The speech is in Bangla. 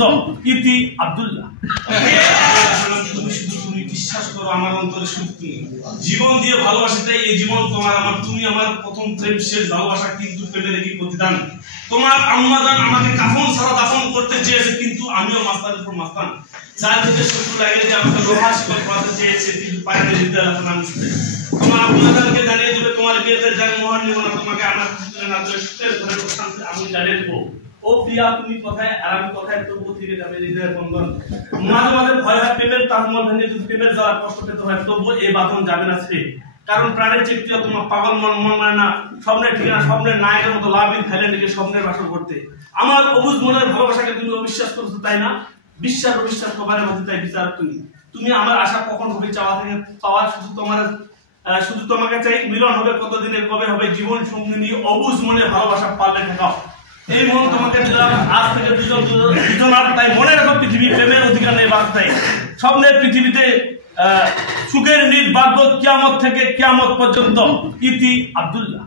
পর্যন্ত ইতি আব্দুল্লাহ। তুমি বিশ্বাস করো আমার অন্তরে সত্যি জীবন দিয়ে ভালোবাসি, তাই এই জীবন তোমার আমার। তুমি আমার প্রথম প্রেম, শেষ ভালোবাসা, কিন্তু প্রেমের কি প্রতিদান। তোমার আম্মাজান আমাকে কাফন ছাড়া দাফন করতে চেয়েছে, কিন্তু আমিও মাস্তানের উপর মাস্তান। যার দিকে শত্রু লাগে যে আমাকে লোহা শিকল পড়াতে চেয়েছে, কিন্তু পায়ের হৃদয় এখন আমি শুনে। তোমার আম্মাজানকে জানিয়ে দেবে তোমার বিয়েতে যার মোহর নিব না, তোমাকে আমার না সুখের ঘরে শান্তি আমি জানিয়ে দেবো। ও প্রিয়া তুমি কোথায় আর আমি কোথায়, তবুও থেকে যাবে হৃদয়ের বন্ধন। মাঝে মাঝে ভয় হয় প্রেমের তাজমহল ভেঙে যদি প্রেমের জ্বালা কষ্ট পেতে হয়, তবুও এই বাঁধন যাবে না ছেড়ে। কারণ প্রাণের চেয়ে তোমার পাগল মন মানে না, স্বপ্নের ঠিকানা স্বপ্নের নায়কের মতো লাভিন ফেলে নিজে স্বপ্নের বাসর করতে। আমার অবুঝ মনের ভালোবাসাকে তুমি অবিশ্বাস করছো, তাই না? বিশ্বাস অবিশ্বাস কবারের মধ্যে তাই বিচার তুমি আমার আশা কখন হবে চাওয়া থেকে পাওয়া, শুধু তোমাকে চাই। মিলন হবে কতদিনের, কবে হবে জীবন সঙ্গিনী, অবুঝ মনে ভালোবাসা পারলে ঠেকাও। এই মন তোমাকে দিলাম আজ থেকে দুজনার, তাই মনে রাখো পৃথিবী প্রেমের অধিকার নেই বার্তায়। স্বপ্নের পৃথিবীতে সুখের নির্বাগ্য কিয়ামত থেকে কিয়ামত পর্যন্ত ইতি আব্দুল্লাহ।